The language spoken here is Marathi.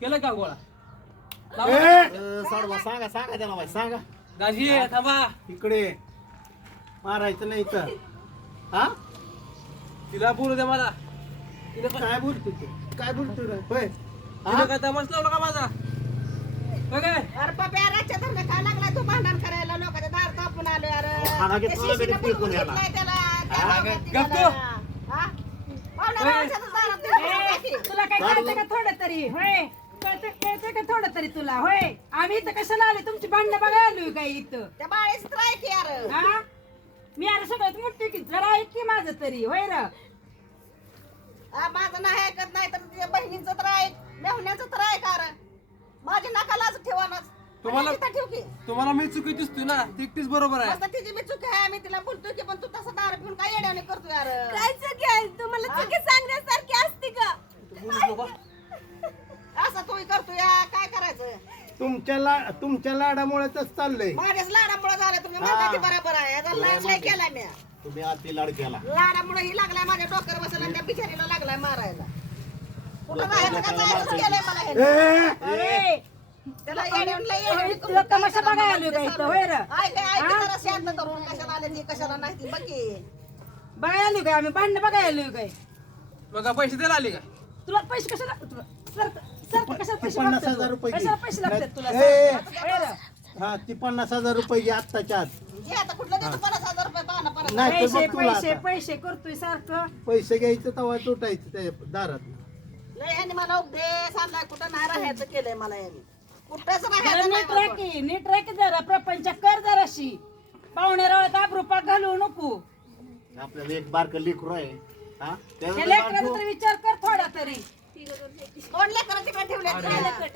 केलं का गोळा साडवा सांगा सांगा त्याला बाई सांगा दाजी थांबा इकडे मारायचं नाही तर हा तिला बोलू दे मला तिने काय बोलतो तू काय बोलतो रे होय काय तमाश लावला का माझा काय अरे पप्या रातच्या धरणं काय लागलाय तू भांडण करायला लोकांच्या दार तापून आलो यार खाना ते घेतला शिशीनं बेटे पिळकून बुडवून याला. घेतलाय त्याला त्या हा, बाबतीत गप्प त्याला. तो. हा? पाहुण्या रावळच्या दारात ते बुडवून घे. तुला काय कळतं का थोडं तरी होय कळतं का थोडं तरी तुला होय आम्ही इथं कशाला आलोय तुमची भांडणं बघायला आलोय काय इथं त्या बाळेच त्राय की यार हा मी अरे सगळ्यात मोठी की जरा ऐक की माझं तरी होय र हा, माझं नाही ऐकत नाही तर तुझ्या बहिणींचं तर ऐक मेहुण्याचं तर ऐक अरे माझी नकालाच ठेवानच तुम्हाला- ठेव की तुम्हाला मी चुकी दिसतोय ना ती एकटीच बरोबर आहे मस्त तिची मी चुकी आहे मी तिला बोलतोय की पण तू तसं दार पिऊन काय येड्याने करतो यार काय चुकी आहे तुम्हाला चुकी सांगण्यासारखी असते का असं तू करतो या काय करायचं तुमच्या लाडामुळेच चाललंय माझ्याच लाडामुळे झालं तुम्ही म्हणता ते बरोबर आहे याचा लाड लय केलाय मी तुम्ही आती लाड केला लाडामुळे ही लागलाय माझ्या डोक्यावर बसला आणि त्या बिचारीला लागलाय मारायला कुठं राहायचं का जायचं केलंय मला ह्याने. होय त्याला येड्यावरून लय येड्यावरून करून तुला तमाशा बघायला आलोय का इथं होय र ऐक जरा शांत करून कशाला आले ती कशाला नाही ती बघ की बघायला आलोय काय आम्ही भांडणं बघायला आलोय काय मग काय पैसे द्यायला आले का तुला पैसे कशाला सर कशाला पैसे 50,000 लागतात? रुपये कशाला पैसे लागतात तुला ए. होय र? हा ती 50,000 रुपये घे आत्ताच्या आत घे आता कुठलं देतो 50,000 रुपये पाहणं परत नाही तर पैसे मग तुला पैसे आता. पैसे करतोय सारखं पैसे घ्यायचं तवा तुटायचं त्या दारात लय ह्याने मला उपदेश आणलाय कुठं नाही राहायचं केलंय मला याने कुठंच जरा राहायचं नीट नाही राखी नीट राखी जरा प्रपंच कर जराशी पाहुणे रावळात अप्रूपा घालू नको आपल्याला एक बारक लेकरू आहे हा त्या लेकराचा तरी विचार कर थोडा तरी कोण लेकरं तिकडे ठेवले